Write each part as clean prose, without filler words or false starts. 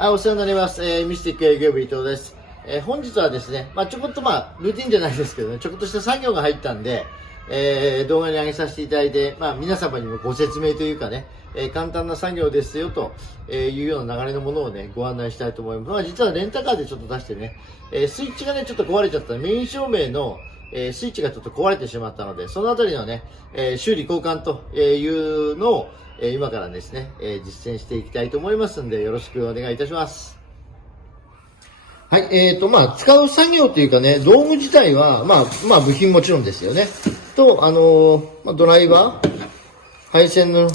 お世話になります。ミスティック営業部伊藤です。本日はですね、ちょこっとルーティンじゃないですけどね、ちょこっとした作業が入ったんで、動画に上げさせていただいて、皆様にもご説明というかね、簡単な作業ですよというような流れのものをね、ご案内したいと思います。実はレンタカーでちょっと出してね、スイッチがね、ちょっと壊れちゃった。メイン照明のスイッチがちょっと壊れてしまったので、そのあたりのね、修理交換というのを、今からですね、実践していきたいと思いますんで、よろしくお願いいたします。はい、使う作業というかね、道具自体は、部品もちろんですよね。と、ドライバー、配線の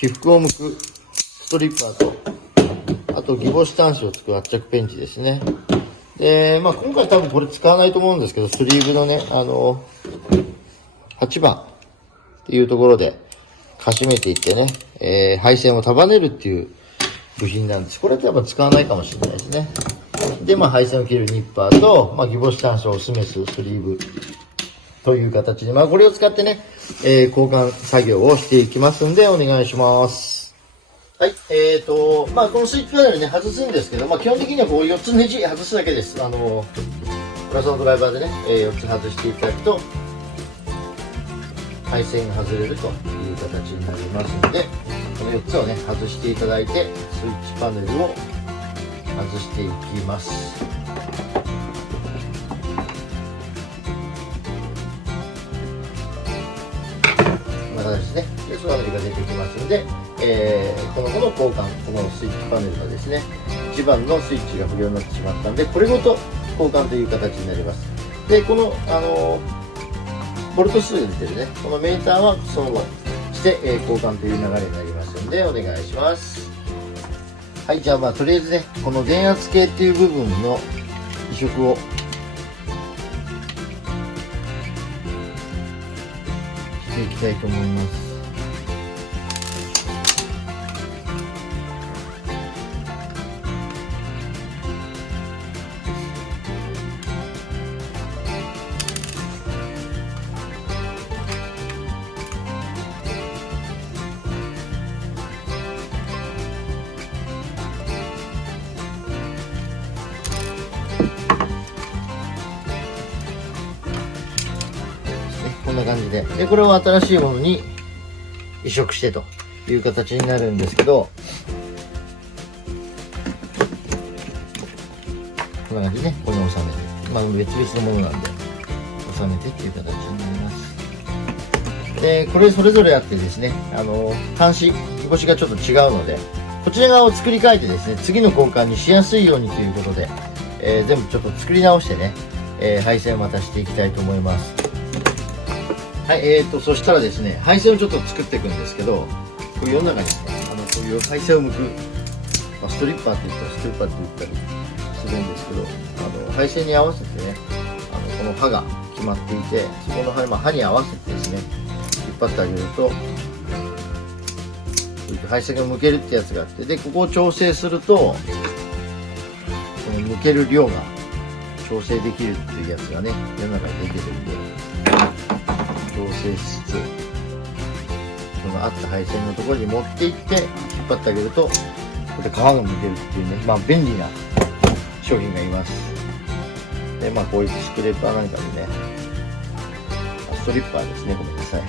被覆を向くストリッパーと、あと、ギボシ端子をつく圧着ペンチですね。で、今回多分これ使わないと思うんですけど、スリーブのね、8番っていうところで、かしめていってね、配線を束ねるっていう部品なんです。これってやっぱ使わないかもしれないですね。で、配線を切るニッパーと、ギボシ端子を示すスリーブという形で、これを使ってね、交換作業をしていきますんで、お願いします。はい、このスイッチパネルね、外すんですけど、基本的にはこう4つネジ外すだけです。プラスのドライバーでね、4つ外していただくと、配線が外れるという形になりますので、この4つをね、外していただいて、スイッチパネルを外していきます。こんな形ですね。で、その辺りが出てきますので、この交換、このスイッチパネルがですね、1番のスイッチが不良になってしまったので、これごと交換という形になります。で、この、ボルト数が出てるね、このメーターはそのままして、交換という流れになりますので、お願いします。はい、じゃあとりあえずね、この電圧計っていう部分の移植をしていきたいと思います。こんな感じで。で、これを新しいものに移植してという形になるんですけど、こんな感じでね、ここに収めて。別々のものなんで、収めてっていう形になります。で、これそれぞれあってですね、端子、ギボシがちょっと違うので、こちら側を作り変えてですね、次の交換にしやすいようにということで、全部ちょっと作り直してね、配線を渡していきたいと思います。はい、そしたらですね、配線をちょっと作っていくんですけど、こういう世の中にね、こういう配線を向く、ストリッパーって言ったらストリッパーって言ったりするんですけど、配線に合わせてね、この刃が決まっていて、そこの刃に合わせてですね、引っ張ってあげると、こういう配線が向けるってやつがあって、で、ここを調整すると、この向ける量が調整できるっていうやつがね、世の中に出てるんで、調整しつつ、そのあった配線のところに持っていって引っ張ってあげると、ここで皮がむけるっていうね、便利な商品がいます。で、こういうスクレーパーなんかでね、ストリッパーですね、ごめんなさい。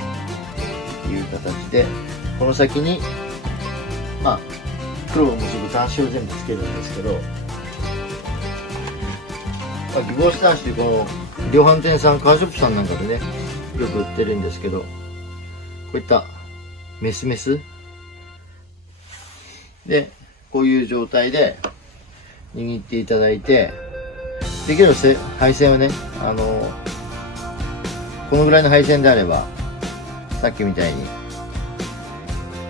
という形で、この先に、黒を結ぶ端子を全部つけるんですけど、ギボシ端子でこの量販店さん、カーショップさんなんかでね、よく売ってるんですけど、こういったメスで、こういう状態で握っていただいて、できれば配線はね、このぐらいの配線であれば、さっきみたいに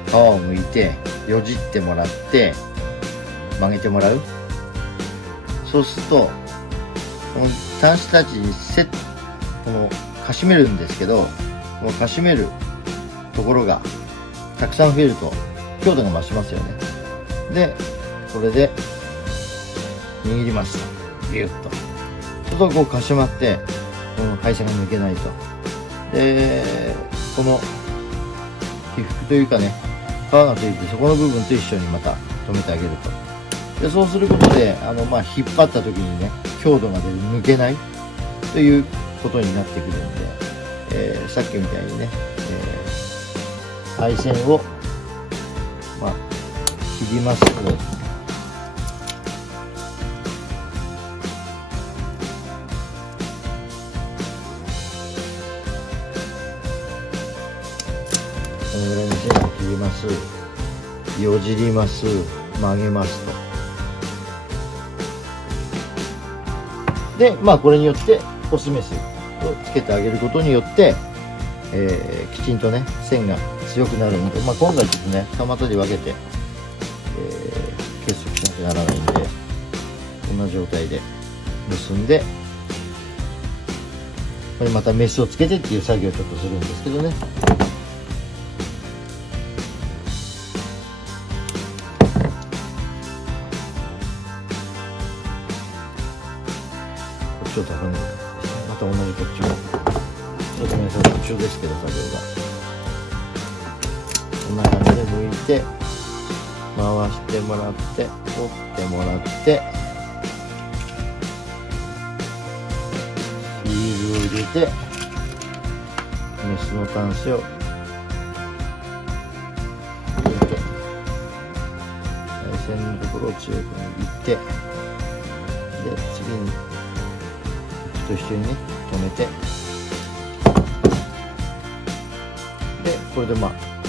皮を剥いて、よじってもらって、曲げてもらう。そうすると、この端子たちにかしめるんですけど、このかしめるところがたくさん増えると強度が増しますよね。で、これで握りました。ギュッと。ちょっとこうかしまって、この配線が抜けないと。で、この被覆というかね、皮がついてそこの部分と一緒にまた留めてあげると。でそうすることで引っ張った時にね、強度が出る、抜けないということになってくるんで、さっきみたいにね、配線を切ります。このぐらいの線を切ります。よじります。曲げますと。で、これによってオスメスをつけてあげることによって、きちんとね、線が強くなるので、今回ちょっとね、玉取り分けて、結束しなきゃならないんで、こんな状態で結んで、これまたメスをつけてっていう作業をちょっとするんですけどね。ちょっと離れてですね、また同じこっちもちょっとね、途中ですけど作業がこんな感じで抜いて回してもらって折ってもらってシールを入れてメスの端子を入れて配線のところを強く握ってで次にと一緒にね止めて、でこれで出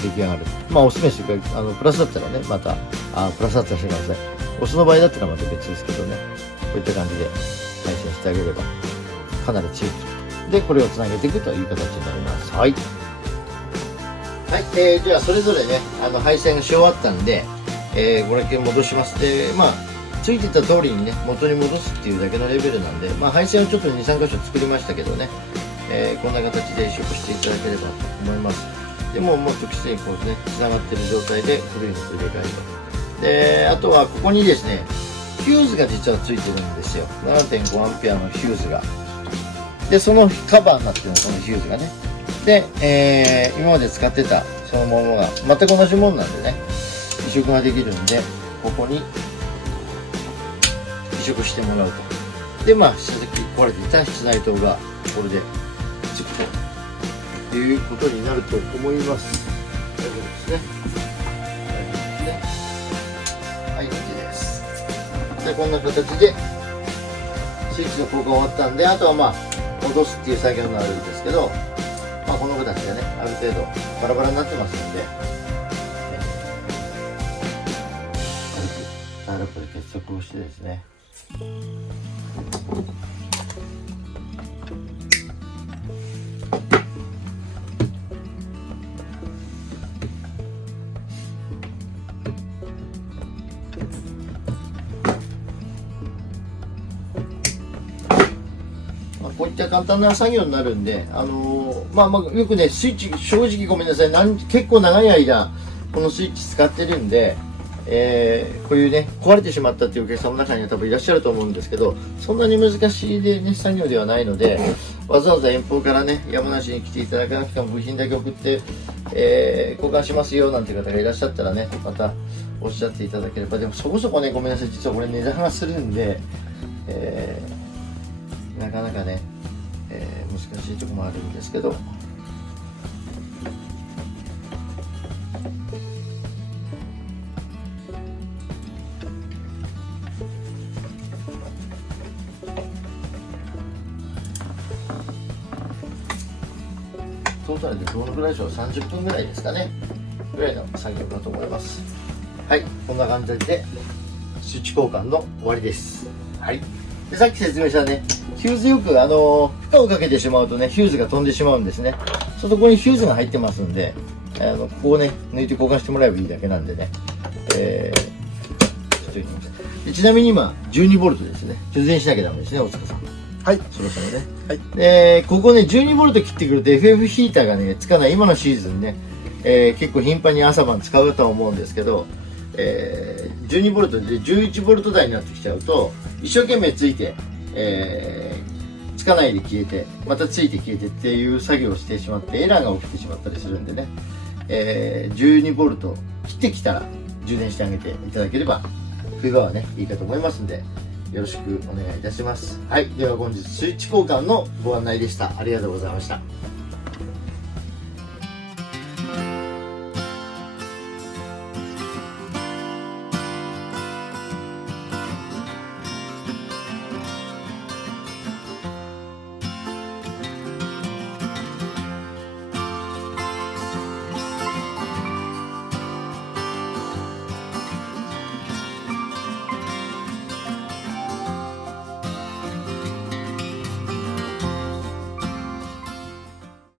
来上がる。オスメスがプラスだったらね、またプラスだったらしてください。オスの場合だったらまた別ですけどね、こういった感じで配線してあげればかなり強くする。でこれをつなげていくという形になります。はい、じゃあそれぞれね配線がし終わったんで、これだけ戻します。でついてた通りにね元に戻すっていうだけのレベルなんで、配線をちょっと 2,3 箇所作りましたけどね、こんな形で移植していただければと思います。でもうきちんとこうねつながってる状態で古いのと入れ替える。であとはここにですねヒューズが実はついてるんですよ。 7.5 アンペアのヒューズが。でそのカバーになってるの、このヒューズがね。で、今まで使ってたそのものが全く同じものなんでね移植ができるんで、ここに移植してもらうと。でさっき壊れていた室内灯がこれでつくということになると思います。大丈夫ですね。はい、OKです。でこんな形でスイッチの交換終わったんで、あとは戻すっていう作業になるんですけど、この形でねある程度バラバラになってますんで、タイルプで結束をしてですね、こういった簡単な作業になるんで、よくねスイッチ、正直ごめんなさい、結構長い間このスイッチ使ってるんで、こういうね壊れてしまったっていうお客様の中には多分いらっしゃると思うんですけど、そんなに難しいで、ね、作業ではないので、わざわざ遠方からね山梨に来ていただかなくても部品だけ送って、交換しますよなんて方がいらっしゃったらね、またおっしゃっていただければ。でもそこそこねごめんなさい、実はこれ値段がするんで、なかなかね、難しいところもあるんですけど、トータルでどのぐらいでしょう、30分ぐらいですかね、ぐらいの作業だと思います。はい、こんな感じでスイッチ交換の終わりです。はい、でさっき説明したねヒューズ、よく負荷をかけてしまうとねヒューズが飛んでしまうんですね。そこにヒューズが入ってますんで、ここをね抜いて交換してもらえばいいだけなんでね、ちょっと言ってみます。でちなみに今 12V ですね、充電しなきゃダメですね、大塚さん。はい、そろそろね。はい。でここね 12V 切ってくると FF ヒーターがねつかない。今のシーズンね、結構頻繁に朝晩使うとは思うんですけど、12V で 11V 台になってきちゃうと一生懸命ついて、つかないで消えてまたついて消えてっていう作業をしてしまってエラーが起きてしまったりするんでね、12V 切ってきたら充電してあげていただければ冬場はね、いいかと思いますんで、よろしくお願いいたします。はい。では本日、スイッチ交換のご案内でした。ありがとうございました。